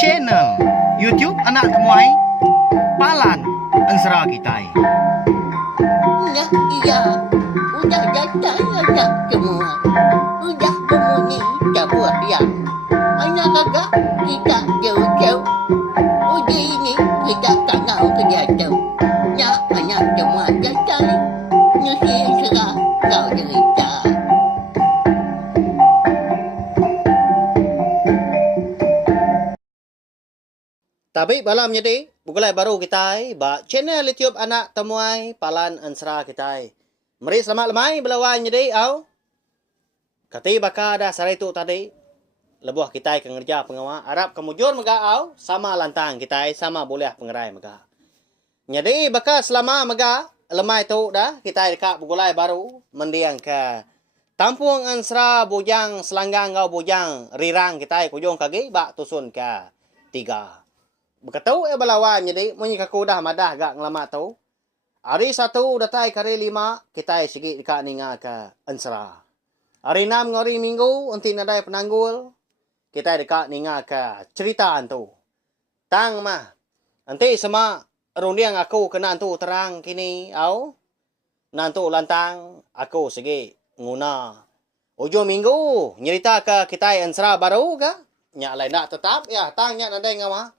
channel YouTube Anak Temuai Palan Ensera Kitai. Nah, iya, udah datang anak semua. Udah berbunyi sebuah yang anak kakak kita jauh-jauh. Uji ini kita tak tahu kerja jauh. Nah, anak semua datang. Nusi serah kau cerita. Tapi malam jadi, bukulai baru kita ba channel YouTube Anak Temuai Palan Ensera kita. Mari selamat lemai belawan jadi au. Kati baka ada sarai tu tadi. Lebuh kita kerja pengawa Arab kemujur mega au sama lantang kita sama boleh pengerai mega. Jadi baka selama mega lemai tu dah kita dekat bukulai baru mendiang ke Tampung Ensera bujang selanggang ngau bujang rirang kita kujung kaki bak tusun ke 3. Berkatau balawan jadi munyi kaku dah madah gak ngelama tu. Hari 1 datai kari 5 kita sigi dekat ninga ke Ensera. Hari 6 ngori minggu unti nadai penanggul kita dekat ninga ke cerita tu. Tang mah. Nanti sama rundiang aku kena tu terang kini au. Nantu lantang aku sigi nguna. Ujung minggu nyerita ke kita Ensera baru ke? Nyak lain nak tetap ya tang nyak nadai ngama.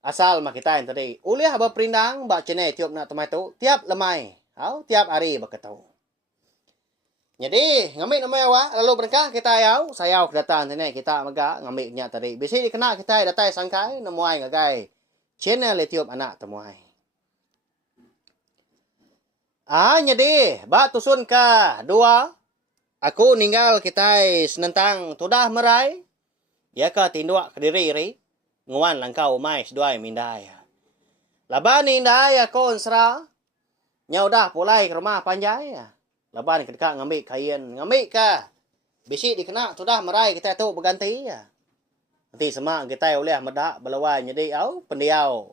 Asal mak kita yang tadi. Uliah berperindang bak cenai tiup nak temai tu. Tiap lemai. Tiap hari berketau. Jadi, ngambil nama awak. Lalu berkah kita yau. Sayau kedatangan tadi. Kita megak ngambil nyak tadi. Bisa dikena kita datai sangkai. Nemuai ngagai. Channel tiup anak temuai. Jadi. Bak tusun ke 2. Aku ninggal kita senentang tudah merai. Ya ke tinduak ke diri. Nguan langkau mai seduai mindai. Laban indai aku Ensera. Nyau dah pulai ke rumah panjai. Laban ke dekat ngambil kain. Ngambil ke. Bisi dikena tu dah merai kita tu berganti. Nanti semak kita boleh medak belawan jadi au pendiau.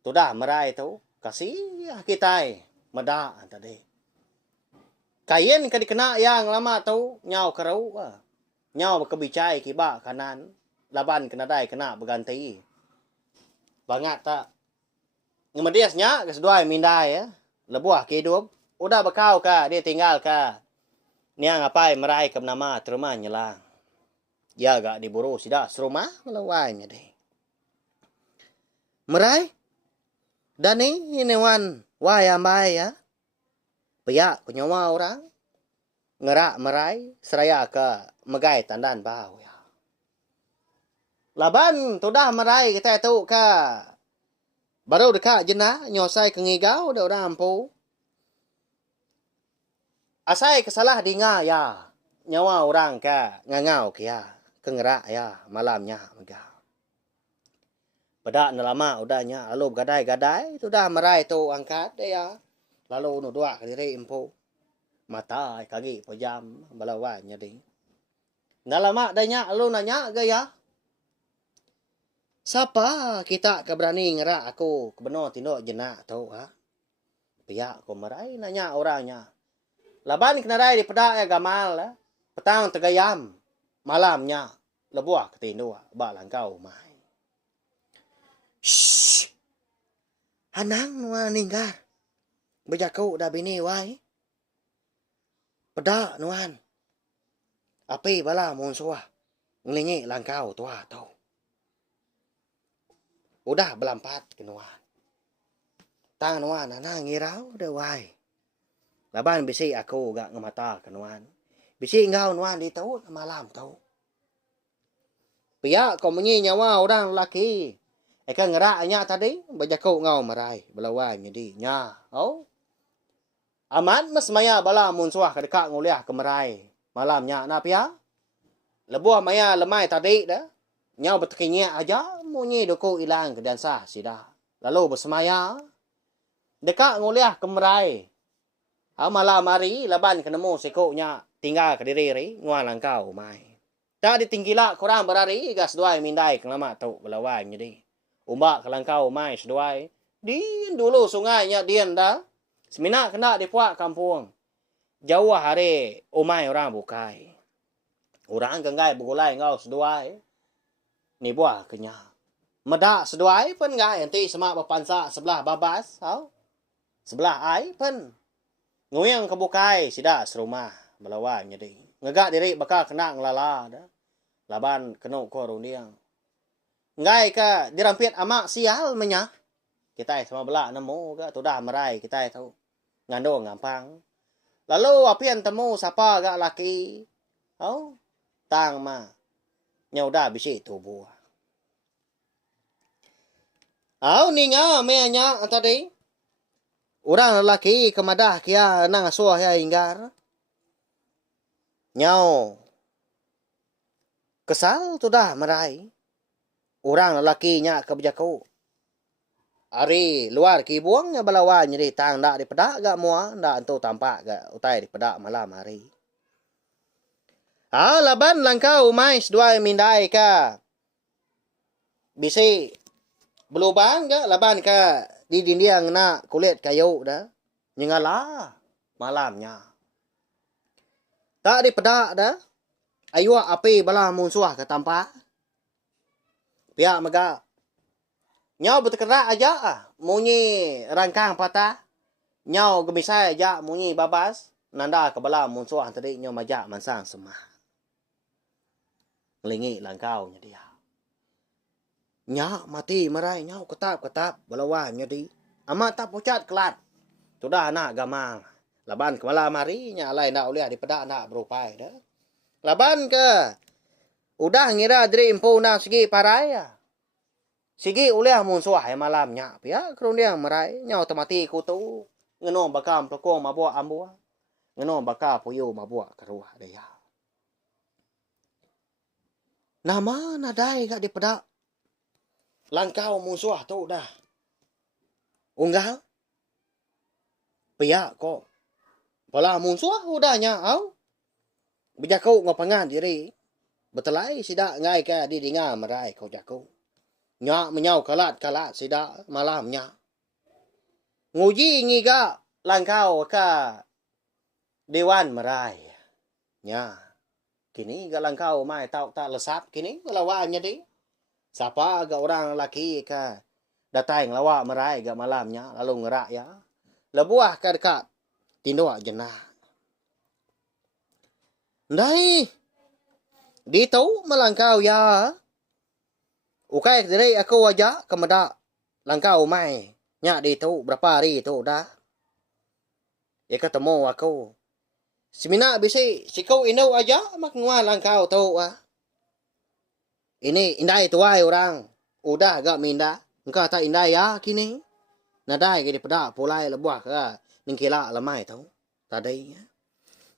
Tu dah merai tu. Kasih kita medak tadi. Kain ke dikena yang lama tu. Nyau kerau. Nyau berkebicai kibak kanan. Laban kena dai kena berganti. Bangat tak. Ngemediasnya keseduai mindai ya. Lebuah kehidup. Udah bekau ka dia tinggal ka. Niang apai merai ke nama terima nyelang. Ya gak diburu sidak serumah melawainya deh. Merai. Dan ini wan wayam bai ya. Piak penyawa orang. Ngerak merai seraya ke megai tandan bau ya. Laban tu dah merai kita tu ke. Baru dekat jenah nyosai ke ngigau dah orang ampu. Asai kesalah dinga ya. Nyawa orang ke ngangau ke ya. Kengerak ya malamnya mega. Pedak nelama udahnya lalu gadai-gadai tu dah merai tu angkat dia ya. Lalu nudua ke diri ampu. Mata kaki pejam balawan jadi. Nalama danya lalu nanya ke ya. Siapa kita keberani ngerak aku kebenar tinduk jenak tu ha? Pihak aku merai nanya orangnya. Laban kena rai di pedak ya gamal ha? Petang tegayam. Malamnya lebuah ketinduk bak langkau mai. Shh. Hanang nuan ninggar. Bejaku dah bini wai. Pedak nuan. Api bala monsuah. Ngelingi langkau tua tau. Udah belampat ke nuan. Tang nuan anak ngirau dah wai. Laban bisi aku gak ngemata ke nuan. Bisi ngau nuan di tahu malam tahu. Pihak kau menyi nyawa orang lelaki. Eka ngerak nya tadi bajaku ngau merai belawan jadi nya. Oh. Aman mas maya bala munsuah ke dekat nguliah ke merai. Malamnya na pihak. Lebuah maya lemai tadi dah. Nyau bertekinya aja munyi doku ilang ke dansa sida. Lalu bersemaya dekat nguliah ke merai. Malam hari laban kenemu sikuknya tinggal ke diri nguan langkau mai. Tak ditinggila kurang berari gas duai mindai ke lama tu belawan jadi. Umbak ke langkau mai seduai. Din dulu sungainya din dah. Seminak kena di puak kampung. Jauh hari umai orang bukai. Orang kengai begulai ngau seduai. Ni buah kenya. Medak seduai pun ngai nanti semak berpansa sebelah babas. Hau. Sebelah ai pun. Nguyang kebukai sida serumah belawan jadi. Ngegak diri bakal kena ngelala dah. Laban kena ko rundiang. Ngai ka dirampiat amak sial menya. Kita sama belak nemu ka tu dah merai kita tahu. Ngando ngampang. Lalu apian temu siapa gak laki. Hau. Tang ma. Nyau dah bisi tubuh. Hau ni nga meanya tadi. Orang lelaki kemadah kia nang asuh ya inggar. Nyau. Kesal tu dah merai. Orang lelaki nya kebijakau. Ari luar ki buangnya balawan jadi tang dak dipedak gak mua ndak entu tampak gak utai dipedak malam hari. Laban langkau mais dua mindai ka. Bisi belubang gak laban ka di dindiang nak kulit kayu dah. Nyengala malamnya. Tak dipedak dah. Ayu api bala munsuah ke tampak. Pihak mega. Nyau bertekerak aja munyi rangkang patah. Nyau gemisai aja munyi babas. Nanda ke bala munsuah tadi nyau majak mansang semah. Ngelingi langkau nya dia. Nyak mati merai nyau ketap-ketap balawan nya di. Amat tak pucat kelat. Sudah nak gamang. Laban ke malam hari nya alai nak uliah dipedak nak berupai dah. Laban ke udah ngira diri impu nak segi parai ya. Sigi uliah munsuah ya malamnya. Pia kerundiang merai nyau temati kutu. Ngeno bakam pelukong mabuak ambua. Ngeno bakal puyu mabuak keruah dia. Nama nadai gak dipedak. Langkau musuh tu dah. Unggal. Pia kok. Pala musuh udahnya au. Bijakau ngopangan diri. Betelai sidak ngai ka di dengar merai kau jakau. Nyak menyau kalat-kalat sidak malamnya. Nguji ngiga langkau ka dewan merai. Nya. Kini ga langkau mai tau tak lesap kini lawannya di. Siapa ga orang lelaki ka datang lawak merai ga malamnya lalu ngerak ya. Lebuah ka dekat tindoak jenah. Ndai. Di tau melangkau ya. Ukai diri aku aja kemedak langkau mai. Nyak di tau berapa hari tu dah. Ya ketemu aku. Semina bisi sikau inau aja mak ngwa langkau tu ah. Ini indai tuai orang. Udah agak minda. Engkau tak indai ya kini. Nadai ke dipedak pulai lebuah ke. Ningkila lemai tau. Tadai.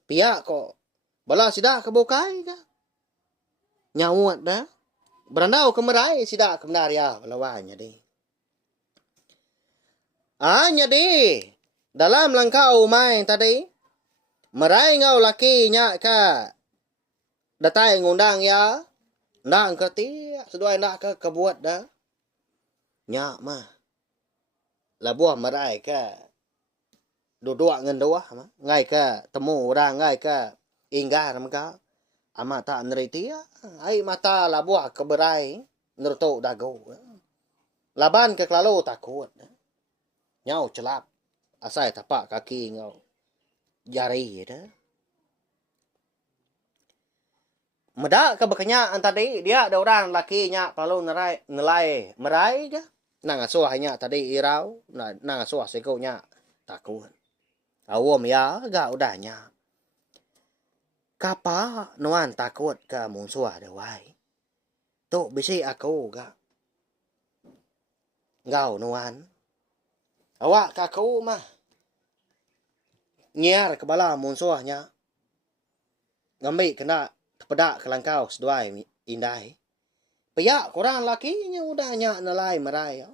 Pihak kok. Bala sidak kebukai ka. Nyawat dah. Berandau kemerai sidak kebenar ya. Balawannya di. Nyadi. Dalam langkau main tadi. Merai ngau laki nya ka. Datai ngundang ya. Ndak kerti. Seduai nak ke kebuat dah. Nya mah. Labuah merai ka. Duduk ngan doah mah. Ngai ka temu orang ngai ka. Inggar maka. Amat tak neriti ya. Ai mata labuah keberai. Nerto dago. Laban ke kelalu takut. Nyau celap. Asai tapak kaki ngau. Jari dah. Medak ke berkenyak tadi. Dia ada orang laki nyak perlu nelai merai je. Nang asuh hanya tadi irau. Nang asuh sikau nyak takut. Awam ya gak udahnya. Kapa nuan takut ke musuh ada wai. Tu bisi aku gak. Gau nuan. Awak kaku mah. Nyiar kepala musuhnya. Ngambil kena terpedak ke langkau seduai indai. Pihak korang lakinya udahnya nelai merai.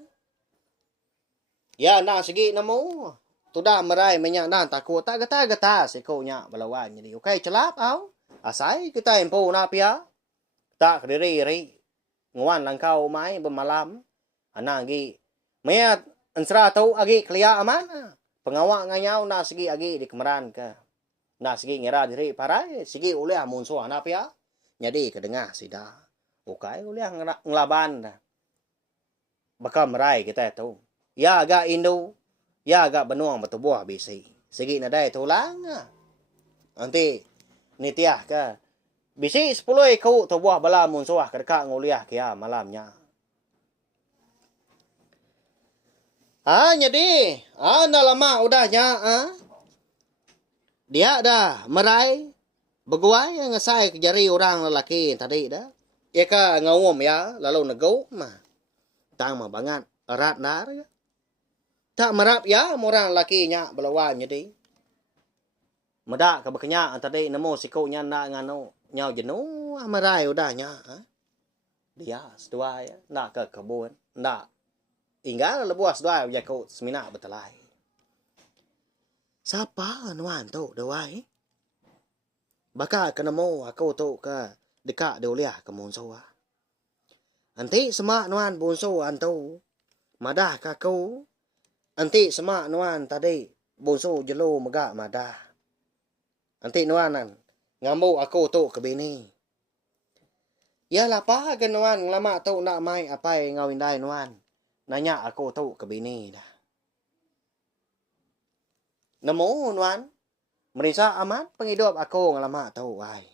Ya nak segi nemu. Tudah merai menyak dan takut. Tak getah-getah sikunya balawan. Jadi okay celap au. Asai kita impu nak pihak. Tak kediri-iri. Nguan langkau mai bermalam. Anak lagi. Mayat ensra tau agi kelia aman. Pengawak nganyau nak segi agi di kemeran ke. Nak segi ngira diri parai. Segi oleh musuh anak pihak. Jadi kedengar sida. Ukai uliah ngelaban dah. Bakal merai kita tu. Ya agak Indo. Ya agak benuang bertubuh bisi. Segi nadai tulang. Nanti nitiah ke. Bisi 10 kau tubuh bala munsuah kedekak nguliah kia malamnya. Jadi. Dah lama udahnya. Dia dah merai. Beguai yang ngesai jari orang lelaki tadi dah. Ia ka ngawum ya. Lalu negau mah. Tang mah bangat. Erat nar ya. Tak merap ya orang lelaki nya belawan jadi. Medak ke bekenya tadi nemu sikunya nak nganu. Nyau jenuh merai udahnya. Dia sedua ya. Nak ke kebun. Nak. Hingga lebuah sedua ya kau semina betelai. Siapa nuan tu dewai? Baka kenemu aku tu ke dekat deuliah ke munso. Anti semak nuan bunso antu. Madah kaku. Anti semak nuan tadi bunso jelo megak madah. Anti nuanan ngambu aku tu ke bini. Ya lapa ke nuan lama tu nak mai apai ngawindai nuan. Nanya aku tu ke bini dah. Nemu nuan. Merisa amat penghidup aku ngelama tu ai.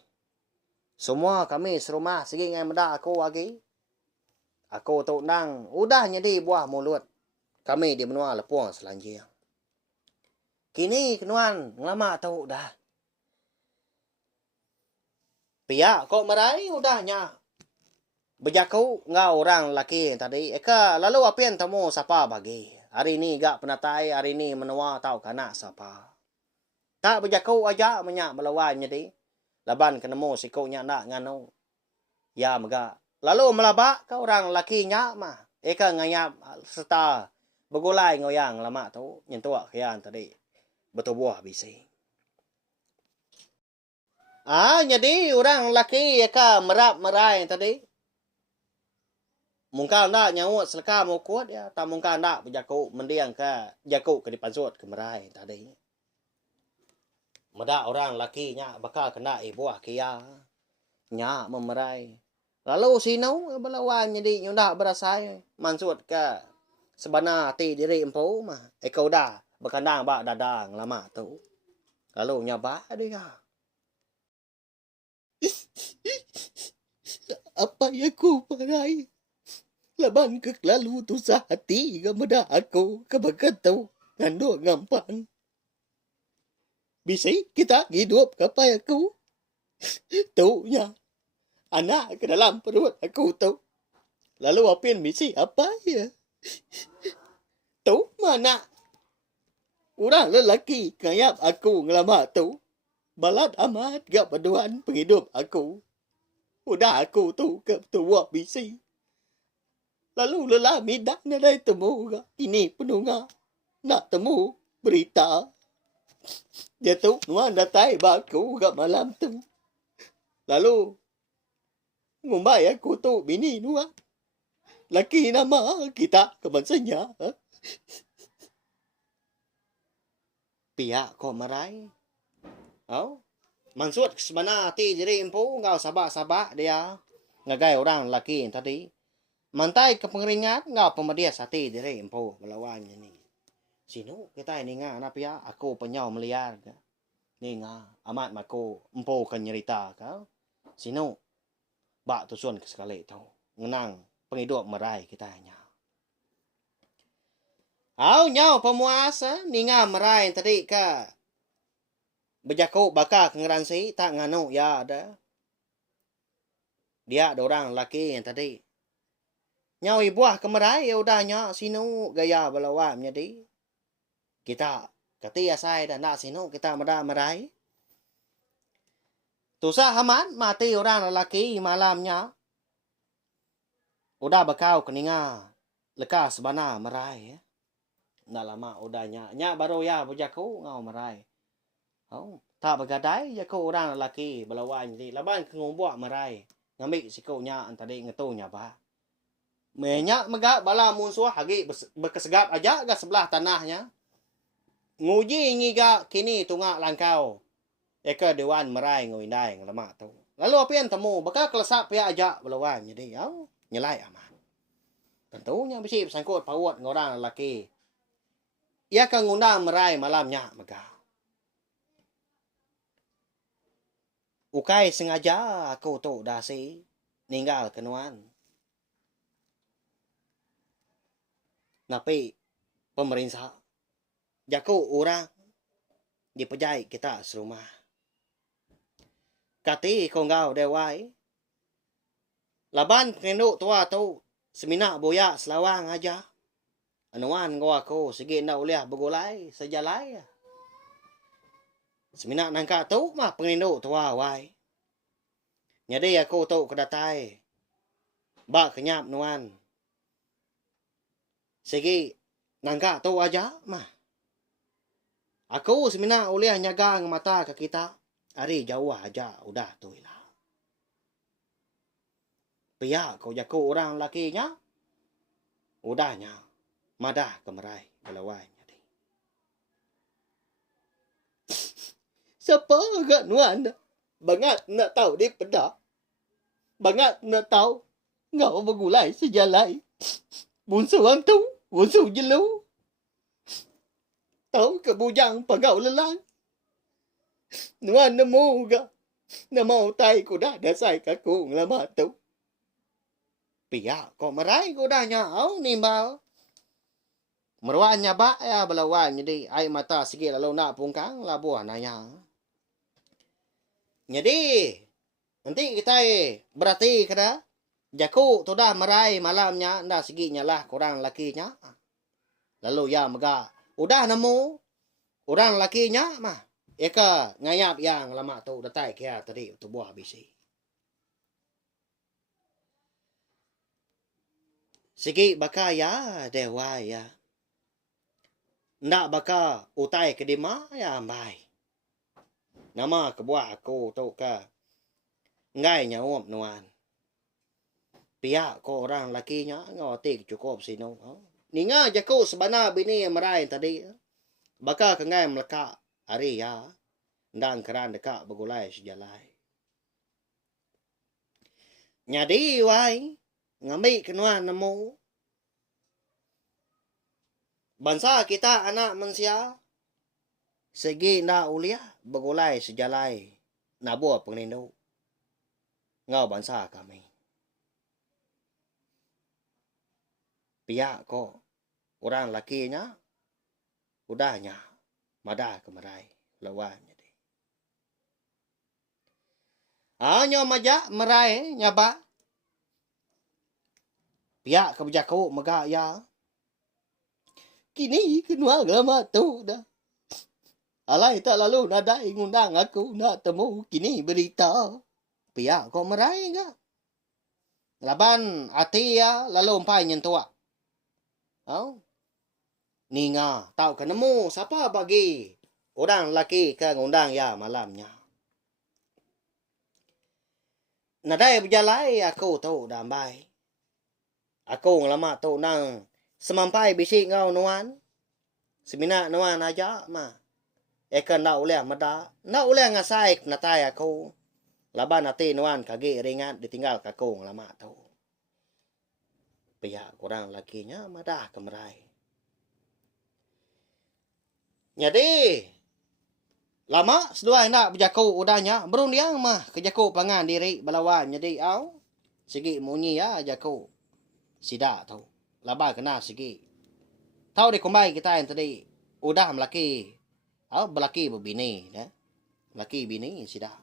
Semua kami serumah segi ngai meda aku lagi. Aku tu nang udah jadi buah mulut. Kami di benua lepuang selanjang. Kini nuan ngelama tu dah. Pihak kok merai udahnya. Bejaku ngau orang laki tadi. Eka lalu apian temu siapa bagi. Hari ni gak penatai, hari ni menua tahu kana siapa. Tak bejaku aja menyak melawan jadi. Laban kenemu sikunya nak nganu. Ya mega. Lalu melabak ke orang lakinya mah. Eka ngayap serta begulai ngoyang lama tu. Nyentuak kian tadi. Betul buah bisi. Jadi orang laki eka merap merai tadi. Mungkin nak nyawut selaka mau kuat ya. Tak mungkin nak bejaku mendiang ke jaku ke dipansut ke merai tadi. Meda orang lakinya bakal kena buah kia. Nya memerai. Lalu sinau belawan jadi nyundak berasai. Mansut ke sebana hati diri empu mah. Kau dah berkandang bak dadang lama tu. Lalu nyaba dia. Apa yang ku parai? Laban ke lalu tu sahati ke meda aku ke begitu. Nganduk ngampang. Bisa kita hidup kapai aku. Tunya. Anak ke dalam perut aku tu. Lalu apin misi apa ya? Tu mana? Orang lelaki ngayap aku ngelama tu. Balat amat gak paduan penghidup aku. Udah aku tu ke tua bisi. Lalu lelami dah nadai temu gak. Ini penunga. Nak temu berita. Dia tu nuan datai baku gak malam tu. Lalu ngumbai aku tu bini nuan. Laki nama kita kebansanya. Pihak kau marai. Maksud sebenarnya hati diri empu ngau sabak-sabak dia. Ngagai orang laki tadi. Mantai ke pengeringat ngau pemedias hati diri empu melawannya ni. Sino kita ini nga anak pia aku penyau meliar ka. Ni nga amat mako empo kan nyerita ka. Sino bak tusun ke sekali tau. Ngenang penghidup merai kita nya. Nyau pemuasa ni nga merai tadi ka. Bejaku baka kengeransi tak nganu ya ada. Dia ada orang laki yang tadi. Nyau ibuah kemerai ya udahnya sino gaya belawan jadi. Kita ketia saya dan nak sino kita meda merai. Tusah haman mati orang lelaki malamnya. Udah bakau keninga lekas bana merai ya. Nak lama udahnya. Nya baru ya bujaku ngau merai. Tak bergadai jaku orang lelaki belawan jadi. Laban ke ngumbuak merai. Ngambil sikunya antadi ngetunya ba. Menyak megak bala munsuh hagi berkesegap aja ke sebelah tanahnya. Nguji ngiga kini tungak langkau. Eka dewan merai ngawindai ngelama tu. Lalu apa yang temu? Bakal kelesap ya aja belawan. Jadi, nyelai aman. Tentunya bisi bersangkut pawat dengan orang lelaki. Ia akan ngundang merai malamnya megah. Ukai sengaja aku tu dasi ninggal kenuan. Napi pemerintah jaku orang dipejai kita serumah. Kati konggau dewai. Laban pengenduk tua tu semina boya selawang aja. Anuan gua aku sige na uliah begulai sejalai. Semina nangka tu mah pengenduk tua wai. Jadi aku tu kedatai. Ba kenyap nuan. Sige nangka tu aja mah. Aku semina uliah nyaga ng mata ke kita. Ari jauh aja udah tu lah. Pihak kau jaku orang lakinya. Udahnya. Madah kemerai belawai. Siapa agak nuan? Bangat nak tahu di pedak. Bangat nak tahu. Ngau bergulai sejalai. Bunsu tu. Bunsu jelu. Tahu ke bujang pagau lelang. Nuan nemu ga. Nama utai ku dah dasai kaku ngelama tu. Pihak kau merai ku dah nyau nimbal. Meruannya bak ya belawan. Jadi air mata sikit lalu nak pungkang labuah nanya. Jadi, nanti kita berarti kada jaku tu dah merai malamnya dah seginya lah kurang lakinya. Lalu ya mega udah nemu orang lakinya mah. Eka ngayap yang lama tu datai kia tadi tu buah bisi. Segi baka ya dewa ya. Ndak baka utai kedima ya ambai. Nama kebuah aku tu ke. Ngai nyawam nuan. Pihak ko orang lakinya ngotik cukup sino. Ninga jaku sebana bini merai tadi. Baka ke ngai melekak hari ya. Ndang keran dekak begulai sejalai. Nyadi wai. Ngambil kenuan nemu. Bangsa kita anak manusia. Segi ndak uliah begulai sejalai nabuah pengenduk. Ngau bangsa kami. Pihak ko orang lakinya udahnya madah kemerai lawan jadi. Hanya majak merai nyaba. Pihak kebijaku megak ya. Kini kenal lama tu dah. Alai tak lalu nadai ngundang aku nak temu kini berita. Pihak kau merai enggak? Laban hati ya lalu empai nyentuak. Ninga tahu kan nemu siapa bagi orang laki ke ngundang ya malamnya. Nadai berjalai aku tu dambai. Aku ngelama tu nang semampai bisik ngau nuan. Semina nuan aja mah. Eka nak uleh mada. Nak uleh ngasai natai aku. Laban nanti nuan kaki ringan ditinggal kaku lama tu. Pihak kurang lakinya madah kemerai. Jadi lama sedua nak berjaku udahnya. Berundiang mah kejaku pangan diri belawan. Jadi segi munyi ya jaku. Sidak tu. Laba kena segi. Tahu di kumbai kita yang tadi. Udah melaki. Belaki berbini. Laki bini sidah.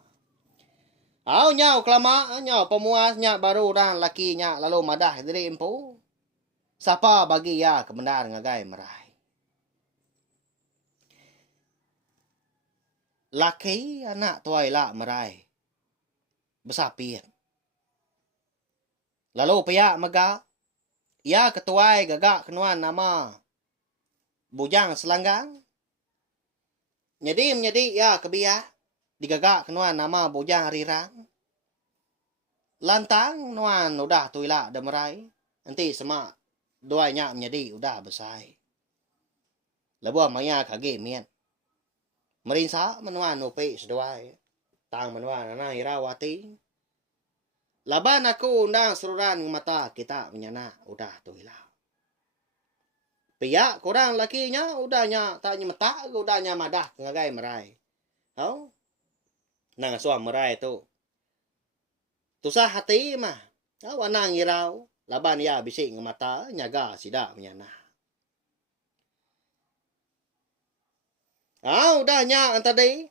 Nyau kelama. Nyau pemuas. Nyau baru dan laki nyau. Lalu madah diri empu. Siapa bagi ya kebenar ngagai merai. Laki anak tuai lah merai. Besapir. Lalu pihak megak. Ya ketuai gagak kenuan nama. Bujang selanggang. Menjadi ya kebiah. Digagak kenuan nama bujang rirang. Lantang nuan udah tuila demerai. Nanti semak duanya menjadi udah besai. Lebuah maya kage mian. Merinsa menuan upi seduai. Tang menuan anak irawati. Laban aku undang seruran mata kita menyana udah tu hilang. Pihak korang lakinya udahnya tanya mata udahnya madah ngagai merai. Tahu? Nang suam merai tu. Tusah hati mah. Tahu anang irau. Laban ya bisik ngemata nyaga sida menyana. Udahnya antadi.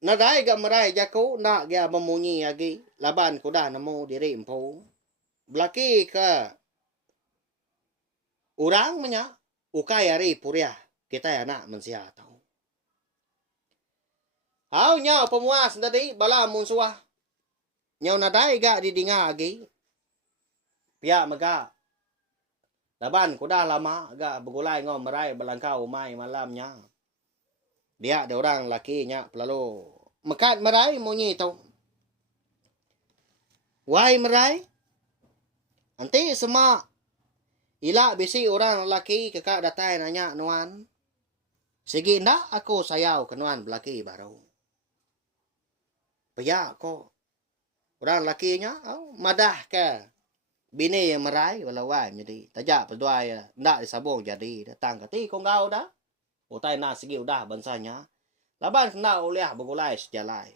Nadai gak merai jaku nak dia memunyi lagi. Laban ku dah nemu diri empu. Belaki ke orang menya ukai hari puriah kita anak mensia tahu. Nya pemuas tadi bala munsuah. Nyau nadai gak didinga lagi. Pihak mega. Laban ku dah lama gak begulai ngom merai belangkau mai malamnya. Dia ada orang lakinya lalu mekat merai munyi tu. Wahai merai, nanti semua ila bisi orang lelaki kekak datai nanya nuan. Segi ndak aku sayau ke nuan belaki baru. Paya ko. Orang lakinya madah ke bini yang merai walau wai jadi tajak perduai ndak disabung jadi datang ke ti kong gau dah. Utai na segi udah bansanya. Laban kena oleh begulai sejalai.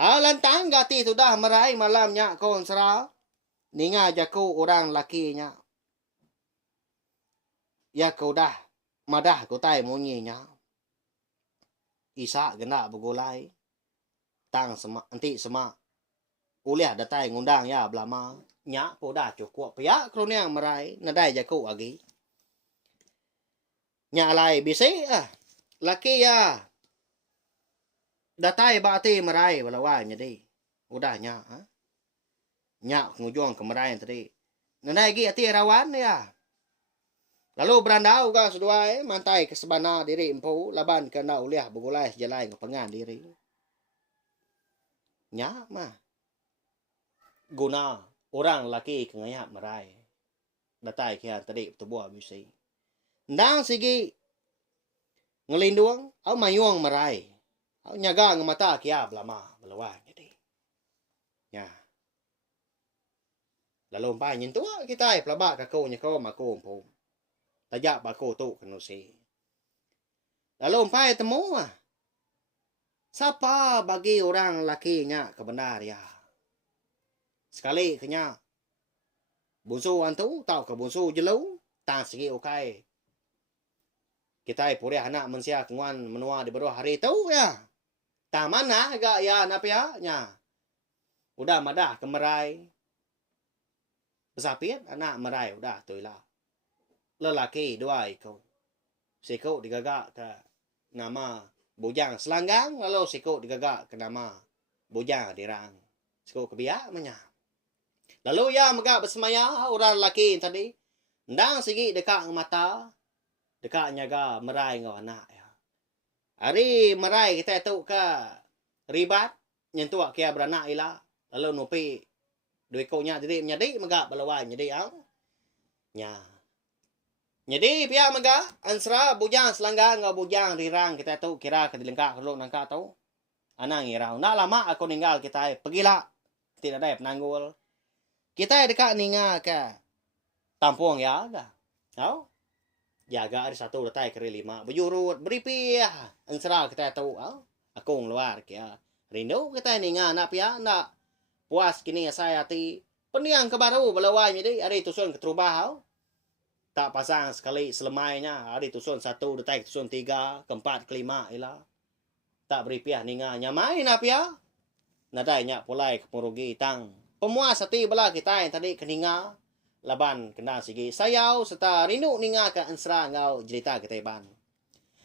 Lantang gati sudah merai malamnya kon serau. Ninga jaku orang lakinya. Ya kau dah madah kau tai munyinya. Isa gena begulai. Tang semak anti semak. Uliah datai ngundang ya belama. Nya kau dah cukup. Ya kronia merai nadai jaku lagi. Nya alai bisi laki ya. Datai bati merai walawai jadi. Udahnya Nyak ngujung kemerayan tadi. Nanai gi ati rawan ya. Lalu berandau ga seduai mantai ke sebana diri empu laban kena uliah begulai sejalai ngepengan diri. Nyak mah. Guna orang laki kengayak merai. Datai kian tadi tubuh bisi. Ndang sigi ngelindung au mayuang merai. Au nyaga ngemata kia belama belawai jadi. Ya. Lalu umpai nyentua kita pelabak kakau nyakau maku umpu. Tajak baku tu kenusi. Lalu umpai temu siapa bagi orang lakinya kebenar ya. Sekali kenya bunsu antu tau ke bunsu jelau tang segi ukai. Kita puri anak mensia kenguan menua di bawah hari tu ya. Tang mana agak ya napia nya. Udah madah kemerai. Besapit anak merai udah tu lah. Lelaki dua ikut. Sikut digagak ke nama bujang selanggang. Lalu sikut digagak ke nama bujang dirang. Sikut kebiak menya. Lalu ya megak bersemaya orang lelaki tadi. Ndang sigi dekat mata. Dekat nyaga merai ngau anak ya. Hari merai kita tu ke ribat. Nyentuak kia beranak ilah. Lalu nupi. Duit kau nya jadi menjadi megak balawai jadi nya. Jadi pihak megak ansra bujang selanggang ngau bujang rirang kita tu kira ke dilengkak kalau nangka tu. Anang irau. Nak lama aku ninggal kita pergilah. Tidak ada penanggul. Kita dekat ninga ke tampung ya dah. Tahu? Jaga ada satu letai keri 5. Berjurut beripiah ansra kita tu. Aku ngeluar kia. Rindu kita ninga nak pihak nak puas kini saya hati peniang ke baru belawai jadi hari tusun keterubah tak pasang sekali selemainya hari tusun 1 detik tusun 3 keempat kelima ilah tak beri piah ninga nyamai na piah nadainya pulai kemurugi tang pemuas hati bela kita yang tadi keninga laban kena sigi sayau serta rindu ninga ke ansra ngau jelita kita ban.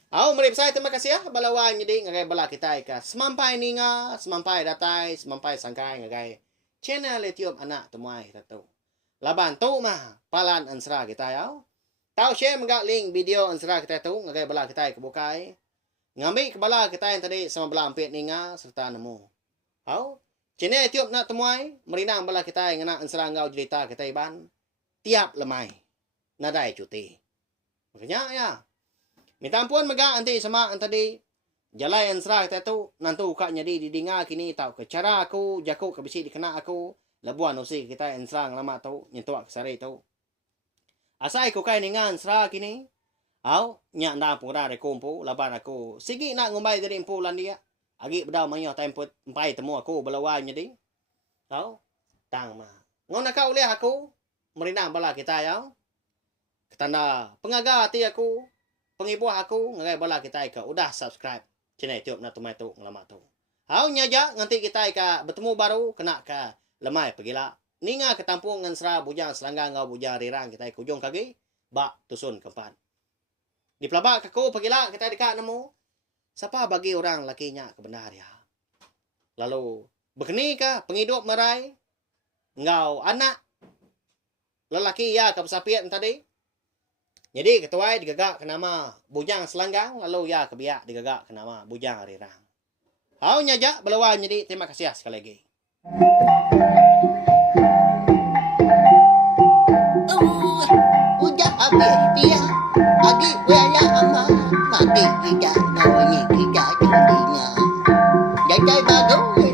Merip saya terima kasih ya balawai jadi ngagai bala kita ka semampai ninga semampai datai semampai sangkai ngagai channel YouTube anak temuai tahu. Laban tu mah palan ansra kita ya. Tahu share megak link video ansra kita tu ngagai bala kita kebukai. Ngambil ke bala kita yang tadi sama bala ampit ninga serta nemu. Channel YouTube nak temuai merinang bala kita yang anak ansra ngau jelita kita ban tiap lemai nadai cuti. Makanya ya minta ampun mega anti sama tadi Jalai yang serah kita tu nantu kak jadi didengar kini tahu ke cara aku jaku ke bisi dikena aku labuan usi kita yang serang lama tu nyentuak ke sari tu. Asai ko kai ningan serah kini. Au nyak nda pura de kumpu laban aku. Sigi nak ngumbai dari impulan dia. Agi bedau manyo temput empai temu aku belawan jadi. Tahu? Tang ma. Ngona kau lihat aku merinam bala kita ya. Ketanda pengaga ti aku, pengibuh aku ngagai bala kita ke udah subscribe channel YouTube na tumai tu lama tu. Hau nyaja nganti kita ka bertemu baru kena ka lemai pegila. Ninga ketampung ngan sera bujang selanggang ngau bujang rirang kita ke ujung kaki bak tusun keempat. Di pelabak aku pegila kita dekat nemu. Siapa bagi orang lakinya kebenar ya. Lalu begini ka penghidup merai ngau anak lelaki ya ke pesapian tadi. Jadi ketuai digagak ke nama bujang selanggang lalu ya kebiak digagak ke nama bujang rirang. Hau nyaja belawan jadi terima kasih sekali lagi. Udah habis dia. Agi wala ama mati tidak nawani tidak jadinya. Jajai bagus